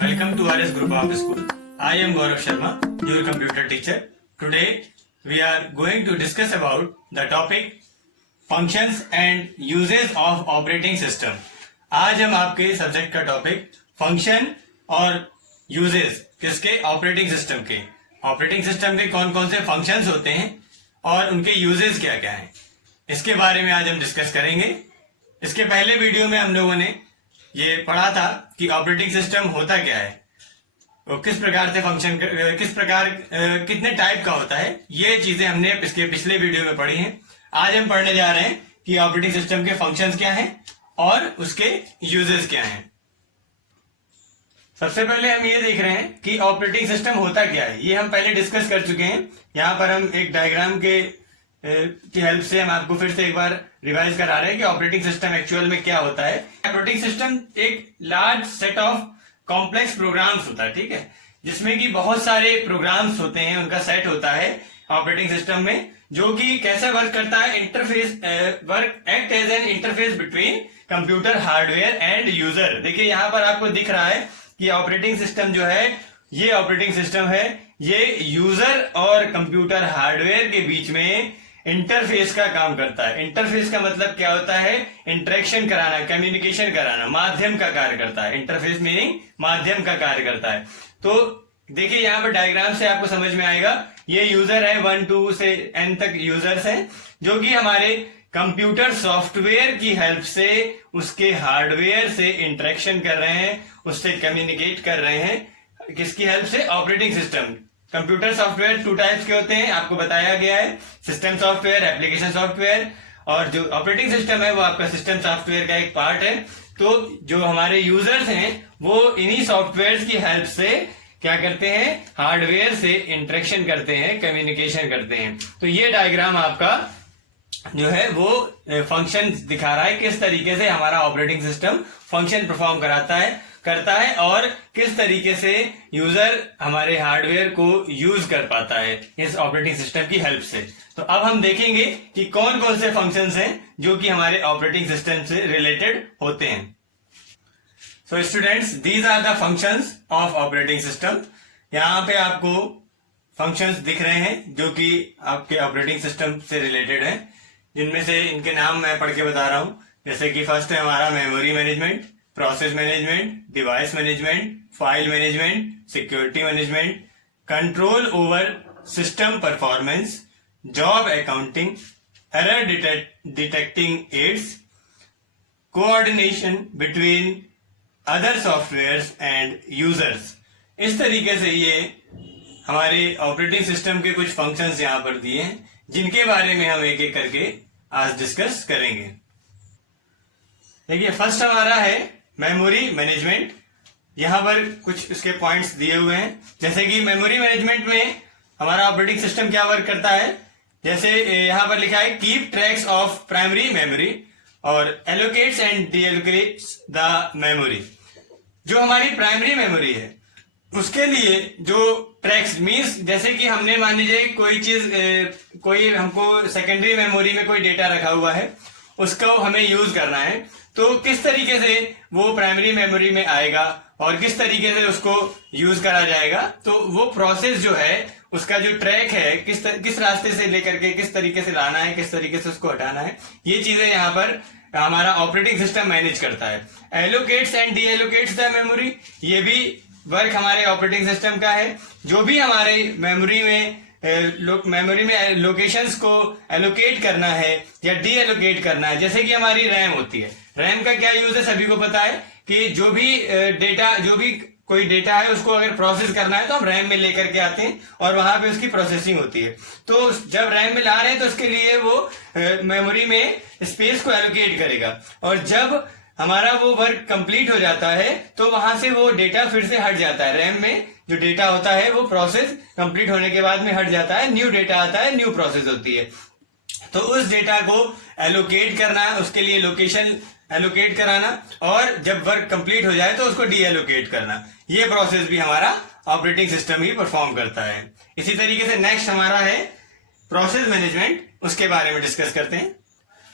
Welcome to RS Group of School. I am Gaurav Sharma, your computer teacher. Today we are going to discuss about the topic functions and uses of operating system. आज हम आपके subject का topic function और uses किसके operating system के कौन कौन से फंक्शंस होते हैं और उनके यूजेस क्या क्या हैं इसके बारे में आज हम डिस्कस करेंगे। इसके पहले वीडियो में हम लोगों ने ये पढ़ा था कि ऑपरेटिंग सिस्टम होता क्या है, वो किस प्रकार से फंक्शन कितने टाइप का होता है, ये चीजें हमने इसके पिछले वीडियो में पढ़ी हैं। आज हम पढ़ने जा रहे हैं कि ऑपरेटिंग सिस्टम के फंक्शंस क्या हैं और उसके यूजेस क्या हैं। सबसे पहले हम ये देख रहे हैं कि ऑपरेटिंग सिस्टम होता क्या है। ये हम पहले डिस्कस कर चुके हैं। यहाँ पर हम एक डायग्राम की हेल्प से हम आपको फिर से एक बार रिवाइज करा रहे हैं कि ऑपरेटिंग सिस्टम एक्चुअल में क्या होता है। ऑपरेटिंग सिस्टम एक large set of complex programs होता है, ठीक है, जिसमें कि बहुत सारे प्रोग्राम्स होते हैं, उनका सेट होता है ऑपरेटिंग सिस्टम में, जो कि कैसे वर्क करता है, act as an interface between computer hardware and user. देखिए यहाँ पर आपको दिख रहा है कि ऑपरेटिंग सिस्टम जो है, ये ऑपरेटिंग सिस्टम है, ये यूजर और कंप्यूटर हार्डवेयर के बीच में इंटरफेस का काम करता है। इंटरफेस का मतलब क्या होता है? इंटरेक्शन कराना, कम्युनिकेशन कराना, माध्यम का कार्य करता है। इंटरफेस मीनिंग माध्यम का कार्य करता है। तो देखिए यहाँ पर डायग्राम से आपको समझ में आएगा, ये यूजर है, 1 2 से n तक यूजर्स हैं, जो कि हमारे कंप्यूटर सॉफ्टवेयर की हेल्प से उसके हार्डवेयर से इंटरेक्शन कर रहे हैं, उससे कम्युनिकेट कर रहे हैं। किसकी हेल्प से? Operating system. Computer software 2 types के होते हैं, आपको बताया गया है, सिस्टम सॉफ्टवेयर, एप्लीकेशन सॉफ्टवेयर। और जो ऑपरेटिंग सिस्टम है वो आपका सिस्टम सॉफ्टवेयर का एक पार्ट है। तो जो हमारे यूजर्स हैं वो इन्हीं सॉफ्टवेयर की हेल्प से क्या करते हैं? हार्डवेयर से इंटरेक्शन करते हैं, कम्युनिकेशन करते हैं। तो ये डायग्राम आपका जो है वो फंक्शन दिखा रहा है, किस तरीके से हमारा ऑपरेटिंग सिस्टम फंक्शन परफॉर्म करता है और किस तरीके से यूजर हमारे हार्डवेयर को यूज कर पाता है इस ऑपरेटिंग सिस्टम की हेल्प से। तो अब हम देखेंगे कि कौन कौन से फंक्शंस हैं जो कि हमारे ऑपरेटिंग सिस्टम से रिलेटेड होते हैं। So students, these are the functions of operating system. यहाँ पे आपको फंक्शंस दिख रहे हैं जो कि आपके ऑपरेटिंग सिस्टम से रिलेटेड हैं, जिनमें से इनके नाम मैं पढ़ के बता रहा हूं। जैसे कि फर्स्ट है हमारा memory management, process management, device management, file management, security management, control over system performance, job accounting, error detecting aids, coordination between other softwares and users. इस तरीके से ये हमारे ऑपरेटिंग सिस्टम के कुछ फंक्शंस यहाँ पर दिए हैं, जिनके बारे में हम एक एक करके आज डिस्कस करेंगे। देखिए फर्स्ट हमारा है मेमोरी मैनेजमेंट। यहाँ पर कुछ इसके पॉइंट्स दिए हुए हैं, जैसे कि मेमोरी मैनेजमेंट में हमारा ऑपरेटिंग सिस्टम क्या वर्क करता है। जैसे यहाँ पर लिखा है keep tracks of primary memory और allocates and deallocates the memory. जो हमारी प्राइमरी मेमोरी है उसके लिए जो ट्रैक्स मीन्स, जैसे कि हमने मान लीजिए कोई हमको सेकेंडरी मेमोरी में कोई डेटा रखा हुआ है, उसको हमें यूज करना है, तो किस तरीके से वो प्राइमरी मेमोरी में आएगा और किस तरीके से उसको यूज करा जाएगा। तो वो प्रोसेस जो है, उसका जो ट्रैक है, किस रास्ते से लेकर के किस तरीके से लाना है, किस तरीके से उसको हटाना है, ये चीजें यहाँ पर हमारा ऑपरेटिंग सिस्टम मैनेज करता है। Allocates and D allocates the memory, ये भी वर्क हमारे ऑपरेटिंग सिस्टम का है। जो भी हमारे मेमोरी में लोकेशंस को एलोकेट करना है या डी एलोकेट करना है, जैसे कि हमारी रैम होती है। रैम का क्या यूज है, सभी को पता है कि जो भी कोई डेटा है उसको अगर प्रोसेस करना है तो हम रैम में लेकर के आते हैं और वहां पे उसकी प्रोसेसिंग होती है। तो जब रैम में ला रहे हैं तो उसके लिए वो मेमोरी में स्पेस को एलोकेट करेगा, और जब हमारा वो वर्क कंप्लीट हो जाता है तो वहां से वो डेटा फिर से हट जाता है। रैम में जो डेटा होता है वो प्रोसेस कंप्लीट होने के बाद में हट जाता है, न्यू डेटा आता है, न्यू प्रोसेस होती है। तो उस डेटा को एलोकेट करना, उसके लिए लोकेशन एलोकेट कराना, और जब वर्क कंप्लीट हो जाए तो उसको डी एलोकेट करना, ये प्रोसेस भी हमारा ऑपरेटिंग सिस्टम ही परफॉर्म करता है। इसी तरीके से नेक्स्ट हमारा है प्रोसेस मैनेजमेंट, उसके बारे में डिस्कस करते हैं।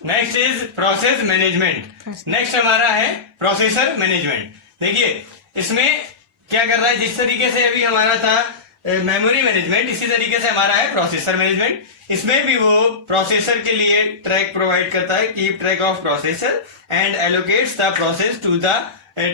Next is process management. Next हमारा है प्रोसेसर मैनेजमेंट। देखिए इसमें क्या कर रहा है, जिस तरीके से अभी हमारा था मेमोरी मैनेजमेंट, इसी तरीके से हमारा है प्रोसेसर मैनेजमेंट। इसमें भी वो प्रोसेसर के लिए ट्रैक प्रोवाइड करता है, keep track of processor and allocates the process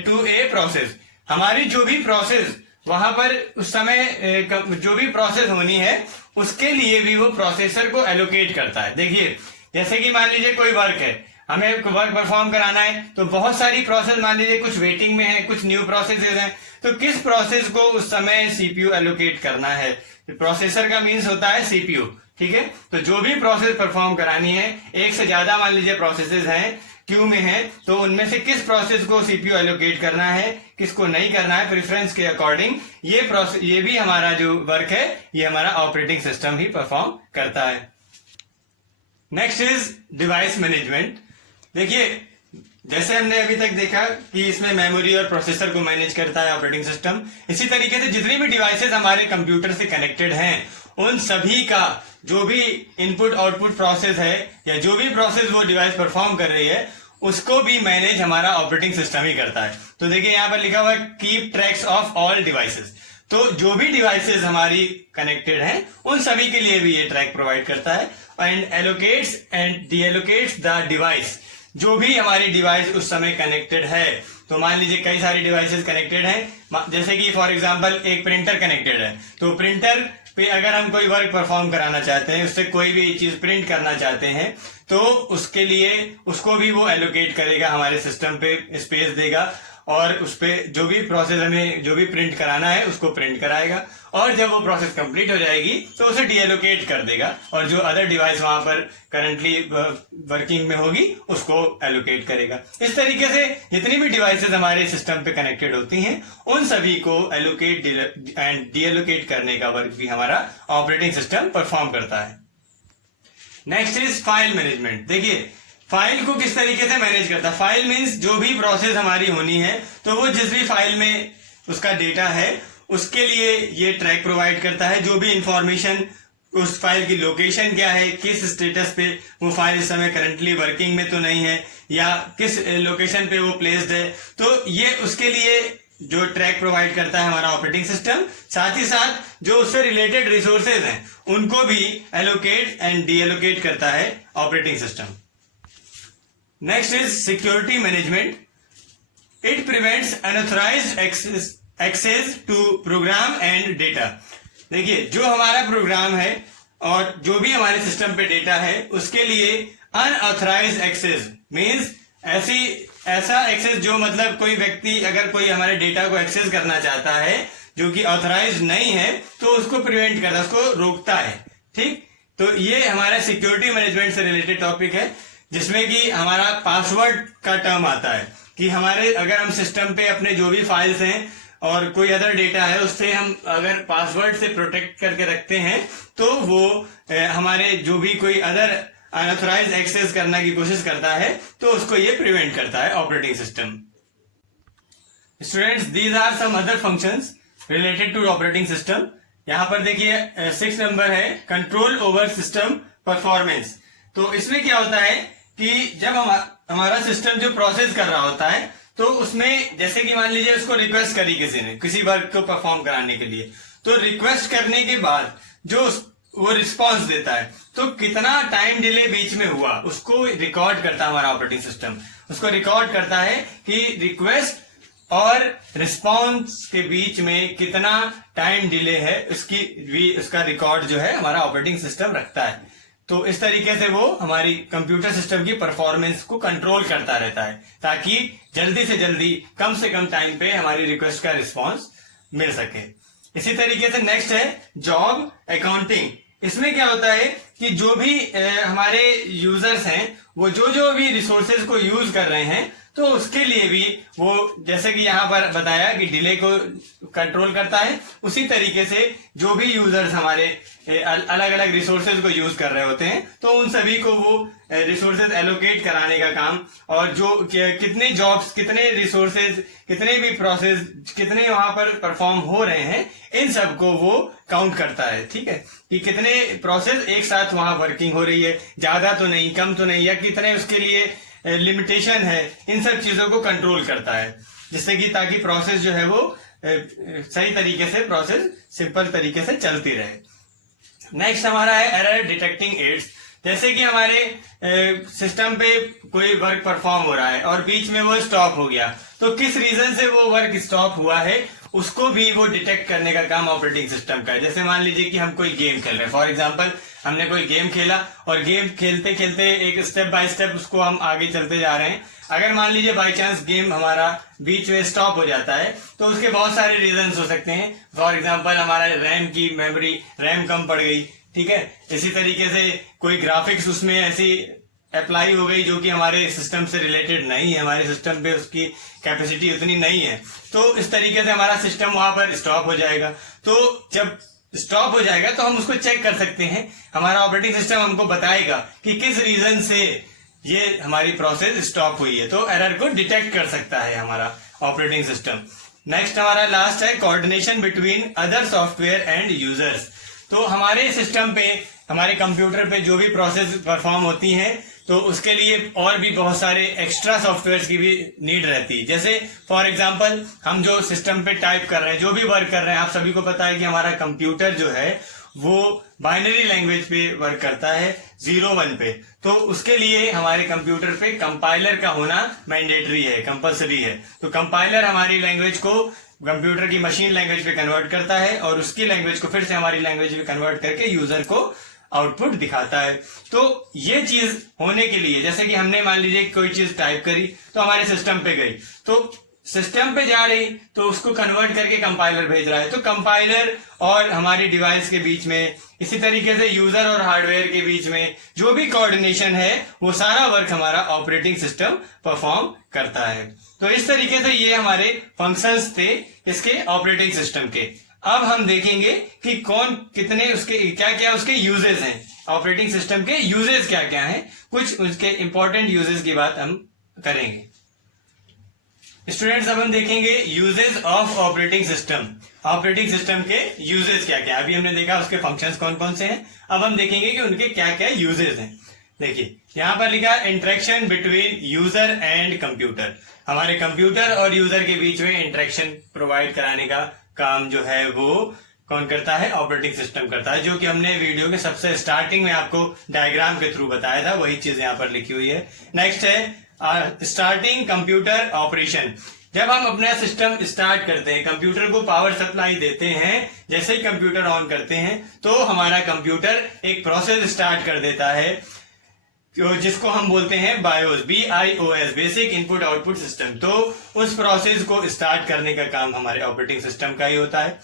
to a process. हमारी जो भी प्रोसेस वहां पर उस समय जो भी प्रोसेस होनी है उसके लिए भी वो प्रोसेसर को एलोकेट करता है। देखिए जैसे कि मान लीजिए कोई वर्क है, हमें वर्क परफॉर्म कराना है, तो बहुत सारी प्रोसेस मान लीजिए कुछ वेटिंग में है, कुछ न्यू प्रोसेसेस हैं, तो किस प्रोसेस को उस समय सीपीयू एलोकेट करना है। प्रोसेसर का मीन्स होता है सीपीयू, ठीक है। तो जो भी प्रोसेस परफॉर्म करानी है, एक से ज्यादा मान लीजिए प्रोसेसेस हैं, क्यू में है, तो उनमें से किस प्रोसेस को सीपीयू एलोकेट करना है, किसको नहीं करना है, प्रेफरेंस के अकॉर्डिंग ये भी हमारा जो वर्क है ये हमारा ऑपरेटिंग सिस्टम ही परफॉर्म करता है। Next is device management. देखिए जैसे हमने अभी तक देखा कि इसमें मेमोरी और प्रोसेसर को मैनेज करता है ऑपरेटिंग सिस्टम, इसी तरीके से जितनी भी डिवाइसेस हमारे कंप्यूटर से कनेक्टेड हैं उन सभी का जो भी इनपुट आउटपुट प्रोसेस है या जो भी प्रोसेस वो डिवाइस परफॉर्म कर रही है उसको भी मैनेज हमारा ऑपरेटिंग सिस्टम ही करता है। तो देखिए यहाँ पर लिखा हुआ है keep tracks of all devices. तो जो भी डिवाइसेस हमारी कनेक्टेड हैं उन सभी के लिए भी ये ट्रैक प्रोवाइड करता है and allocates and deallocates the device. जो भी हमारी डिवाइस उस समय कनेक्टेड है, तो मान लीजिए कई सारी डिवाइसेस कनेक्टेड हैं, जैसे कि फॉर एग्जांपल एक प्रिंटर कनेक्टेड है, तो प्रिंटर पे अगर हम कोई वर्क परफॉर्म कराना चाहते हैं, उससे कोई भी चीज प्रिंट करना चाहते हैं, तो उसके लिए उसको भी वो एलोकेट करेगा, हमारे सिस्टम पे स्पेस देगा और उस पे जो भी प्रोसेस हमें जो भी प्रिंट कराना है उसको प्रिंट कराएगा, और जब वो प्रोसेस कंप्लीट हो जाएगी तो उसे डीएलोकेट कर देगा और जो अदर डिवाइस वहां पर करंटली वर्किंग में होगी उसको एलोकेट करेगा। इस तरीके से जितनी भी डिवाइसेस हमारे सिस्टम पे कनेक्टेड होती हैं उन सभी को एलोकेट एंड डीएलोकेट करने का वर्क भी हमारा ऑपरेटिंग सिस्टम परफॉर्म करता है। Next is file management. देखिए फाइल को किस तरीके से मैनेज करता है। फाइल मीन्स जो भी प्रोसेस हमारी होनी है तो वो जिस भी फाइल में उसका डेटा है उसके लिए ये ट्रैक प्रोवाइड करता है। जो भी इंफॉर्मेशन उस फाइल की लोकेशन क्या है, किस स्टेटस पे वो फाइल इस समय करंटली वर्किंग में तो नहीं है या किस लोकेशन पे वो प्लेस्ड है, तो ये उसके लिए जो ट्रैक प्रोवाइड करता है हमारा ऑपरेटिंग सिस्टम। साथ ही साथ जो उससे रिलेटेड रिसोर्सेज हैं उनको भी एलोकेट एंड डीएलोकेट करता है operating system. Next is security management. It prevents unauthorised access to program and data. देखिए जो हमारा प्रोग्राम है और जो भी हमारे सिस्टम पे डेटा है उसके लिए अनऑथराइज्ड एक्सेस मींस ऐसा एक्सेस जो मतलब कोई व्यक्ति अगर कोई हमारे डेटा को एक्सेस करना चाहता है जो कि ऑथराइज्ड नहीं है तो उसको प्रिवेंट करता है, उसको रोकता है। ठीक, तो ये हमारा सिक्योरिटी मैनेजमेंट से रिलेटेड टॉपिक है जिसमें कि हमारा पासवर्ड का टर्म आता है कि हमारे अगर हम सिस्टम पे अपने जो भी फाइल्स हैं और कोई अदर डेटा है उससे हम अगर पासवर्ड से प्रोटेक्ट करके रखते हैं तो वो हमारे जो भी कोई अदर अनऑथराइज्ड एक्सेस करने की कोशिश करता है तो उसको ये प्रिवेंट करता है operating system. Students, these are some other functions related to operating system. यहाँ पर देखिए 6 नंबर है कंट्रोल ओवर सिस्टम परफॉर्मेंस। तो इसमें क्या होता है कि जब हमारा सिस्टम जो प्रोसेस कर रहा होता है तो उसमें जैसे कि मान लीजिए उसको रिक्वेस्ट करी किसी ने किसी वर्क को परफॉर्म कराने के लिए, तो रिक्वेस्ट करने के बाद जो वो रिस्पांस देता है तो कितना टाइम डिले बीच में हुआ उसको रिकॉर्ड करता है हमारा ऑपरेटिंग सिस्टम। उसको रिकॉर्ड करता है कि रिक्वेस्ट और रिस्पांस के बीच में कितना टाइम डिले है उसका रिकॉर्ड जो है हमारा ऑपरेटिंग सिस्टम रखता है। तो इस तरीके से वो हमारी कंप्यूटर सिस्टम की परफॉर्मेंस को कंट्रोल करता रहता है ताकि जल्दी से जल्दी कम से कम टाइम पे हमारी रिक्वेस्ट का रिस्पांस मिल सके। इसी तरीके से नेक्स्ट है जॉब अकाउंटिंग। इसमें क्या होता है कि जो भी हमारे यूजर्स हैं वो जो भी रिसोर्सेज को यूज कर रहे हैं तो उसके लिए भी वो जैसे कि यहाँ पर बताया कि डिले को कंट्रोल करता है, उसी तरीके से जो भी यूजर्स हमारे अलग अलग रिसोर्सेज को यूज कर रहे होते हैं तो उन सभी को वो रिसोर्सेज एलोकेट कराने का काम और जो कितने जॉब्स कितने रिसोर्सेज कितने भी प्रोसेस कितने वहां पर परफॉर्म हो रहे हैं इन सबको वो काउंट करता है। ठीक है, कि कितने प्रोसेस एक साथ वहां वर्किंग हो रही है, ज्यादा तो नहीं कम तो नहीं, या कितने उसके लिए लिमिटेशन है, इन सब चीजों को कंट्रोल करता है जिससे कि ताकि प्रोसेस जो है वो सही तरीके से प्रोसेस सिंपल तरीके से चलती रहे। नेक्स्ट हमारा है एरर डिटेक्टिंग एड्स। जैसे कि हमारे सिस्टम पे कोई वर्क परफॉर्म हो रहा है और बीच में वो स्टॉप हो गया, तो किस रीजन से वो वर्क स्टॉप हुआ है उसको भी वो डिटेक्ट करने का काम ऑपरेटिंग सिस्टम का है। जैसे मान लीजिए कि हम कोई गेम खेल रहे हैं, फॉर एग्जांपल हमने कोई गेम खेला और गेम खेलते खेलते एक स्टेप बाय स्टेप उसको हम आगे चलते जा रहे हैं। अगर मान लीजिए बाय चांस गेम हमारा बीच में स्टॉप हो जाता है तो उसके बहुत सारे रीजन हो सकते हैं। फॉर एग्जाम्पल हमारा रैम की मेमोरी रैम कम पड़ गई, ठीक है। इसी तरीके से कोई ग्राफिक्स उसमें ऐसी अप्लाई हो गई जो कि हमारे सिस्टम से रिलेटेड नहीं है, हमारे सिस्टम पे उसकी कैपेसिटी उतनी नहीं है, तो इस तरीके से हमारा सिस्टम वहां पर स्टॉप हो जाएगा। तो जब स्टॉप हो जाएगा तो हम उसको चेक कर सकते हैं, हमारा ऑपरेटिंग सिस्टम हमको बताएगा कि किस रीजन से ये हमारी प्रोसेस स्टॉप हुई है, तो एरर को डिटेक्ट कर सकता है हमारा ऑपरेटिंग सिस्टम। नेक्स्ट हमारा लास्ट है coordination between other software and users. तो हमारे सिस्टम पे, हमारे कंप्यूटर पे जो भी प्रोसेस परफॉर्म होती है तो उसके लिए और भी बहुत सारे एक्स्ट्रा सॉफ्टवेयर की भी नीड रहती है। जैसे फॉर एग्जांपल हम जो सिस्टम पे टाइप कर रहे हैं, जो भी वर्क कर रहे हैं, आप सभी को पता है कि हमारा कंप्यूटर जो है वो बाइनरी लैंग्वेज पे वर्क करता है 0-1 पे। तो उसके लिए हमारे कंप्यूटर पे कंपाइलर का होना मैंडेटरी है, कंपल्सरी है। तो कंपाइलर हमारी लैंग्वेज को कंप्यूटर की मशीन लैंग्वेज पे कन्वर्ट करता है और उसकी लैंग्वेज को फिर से हमारी लैंग्वेज में कन्वर्ट करके यूजर को आउटपुट दिखाता है। तो ये चीज होने के लिए, जैसे कि हमने मान लीजिए कोई चीज टाइप करी तो हमारे सिस्टम पे गई, तो सिस्टम पे जा रही तो उसको कन्वर्ट करके कंपाइलर भेज रहा है। तो कंपाइलर और हमारी डिवाइस के बीच में, इसी तरीके से यूजर और हार्डवेयर के बीच में जो भी कोऑर्डिनेशन है वो सारा वर्क हमारा ऑपरेटिंग सिस्टम परफॉर्म करता है। तो इस तरीके से ये हमारे फंक्शंस थे इसके ऑपरेटिंग सिस्टम के। अब हम देखेंगे कि कौन कितने उसके क्या क्या उसके यूजेस हैं, ऑपरेटिंग सिस्टम के यूजेस क्या क्या हैं, कुछ उसके इंपॉर्टेंट यूजेस की बात हम करेंगे। स्टूडेंट्स अब हम देखेंगे uses of operating system. Operating system के यूजेस क्या क्या, अभी हमने देखा उसके फंक्शंस कौन कौन से हैं, अब हम देखेंगे कि उनके क्या क्या यूजेस हैं। देखिए यहां पर लिखा है interaction between user and computer. हमारे कंप्यूटर और यूजर के बीच में इंटरेक्शन प्रोवाइड कराने का काम जो है वो कौन करता है, ऑपरेटिंग सिस्टम करता है, जो कि हमने वीडियो के सबसे स्टार्टिंग में आपको डायग्राम के थ्रू बताया था, वही चीज यहाँ पर लिखी हुई है। नेक्स्ट है स्टार्टिंग कंप्यूटर ऑपरेशन। जब हम अपना सिस्टम स्टार्ट करते हैं, कंप्यूटर को पावर सप्लाई देते हैं, जैसे ही कंप्यूटर ऑन करते हैं तो हमारा कंप्यूटर एक प्रोसेस स्टार्ट कर देता है जिसको हम बोलते हैं BIOS, BIOS, basic input output system. तो उस प्रोसेस को स्टार्ट करने का काम हमारे ऑपरेटिंग सिस्टम का ही होता है।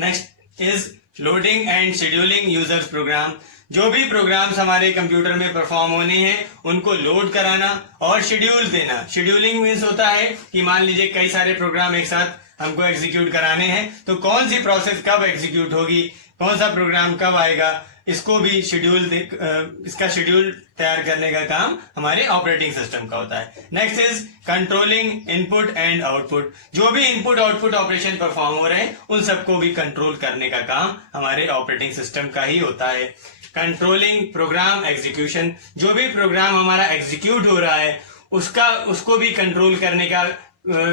Next is loading and scheduling users program. जो भी प्रोग्राम्स हमारे कंप्यूटर में परफॉर्म होने हैं उनको लोड कराना और शेड्यूल देना। शेड्यूलिंग मीन्स होता है कि मान लीजिए कई सारे प्रोग्राम एक साथ हमको एग्जीक्यूट कराने हैं, तो कौन सी प्रोसेस कब एग्जीक्यूट होगी, कौन सा प्रोग्राम कब आएगा, इसको भी इसका शेड्यूल तैयार करने का काम हमारे ऑपरेटिंग सिस्टम का होता है। Next is controlling input and output. जो भी इनपुट आउटपुट ऑपरेशन परफॉर्म हो रहे हैं उन सबको भी कंट्रोल करने का काम हमारे ऑपरेटिंग सिस्टम का ही होता है। Controlling program execution. जो भी प्रोग्राम हमारा एग्जीक्यूट हो रहा है उसको भी कंट्रोल करने का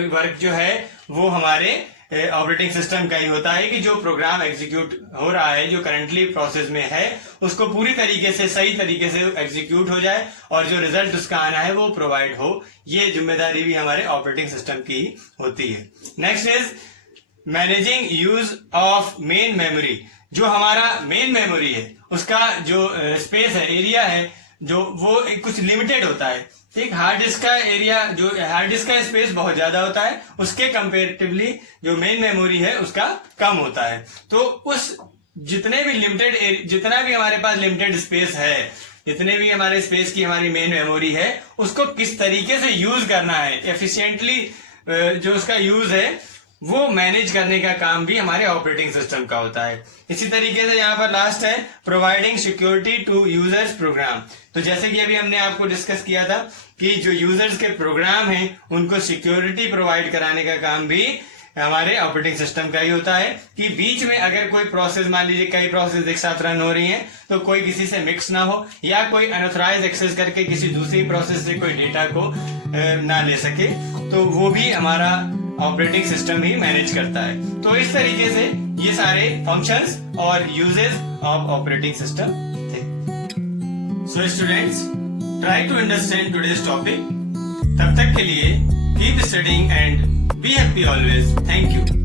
वर्क जो है वो हमारे ऑपरेटिंग सिस्टम का ही होता है कि जो प्रोग्राम एग्जीक्यूट हो रहा है, जो करंटली प्रोसेस में है, उसको पूरी तरीके से सही तरीके से एग्जीक्यूट हो जाए और जो रिजल्ट उसका आना है वो प्रोवाइड हो। ये जिम्मेदारी भी हमारे ऑपरेटिंग सिस्टम की होती है। Next is managing use of main memory. जो हमारा मेन मेमोरी है उसका जो स्पेस है, एरिया है, जो वो कुछ लिमिटेड होता है। ठीक, हार्ड डिस्क का एरिया, जो हार्ड डिस्क का स्पेस बहुत ज्यादा होता है, उसके कंपेरेटिवली जो मेन मेमोरी है उसका कम होता है। तो उस जितना भी हमारे पास लिमिटेड स्पेस है, जितने भी हमारे स्पेस की हमारी मेन मेमोरी है, उसको किस तरीके से यूज करना है एफिशिएंटली, जो उसका यूज है वो मैनेज करने का काम भी हमारे ऑपरेटिंग सिस्टम का होता है। इसी तरीके से यहाँ पर लास्ट है providing security to users program. तो जैसे कि अभी हमने आपको डिस्कस किया था कि जो यूजर्स के प्रोग्राम हैं उनको सिक्योरिटी प्रोवाइड कराने का काम भी हमारे ऑपरेटिंग सिस्टम का ही होता है कि बीच में अगर कोई प्रोसेस, मान लीजिए कई प्रोसेस एक साथ रन हो रही हैं, तो कोई किसी से मिक्स ना हो या कोई अनऑथराइज एक्सेस करके किसी दूसरी प्रोसेस से कोई डेटा को ना ले सके, तो वो भी हमारा ऑपरेटिंग सिस्टम ही मैनेज करता है। तो इस तरीके से ये सारे फंक्शंस और यूजेस ऑफ ऑपरेटिंग सिस्टम थे। So students, try to understand today's topic. तब तक के लिए keep studying and be happy always. Thank you.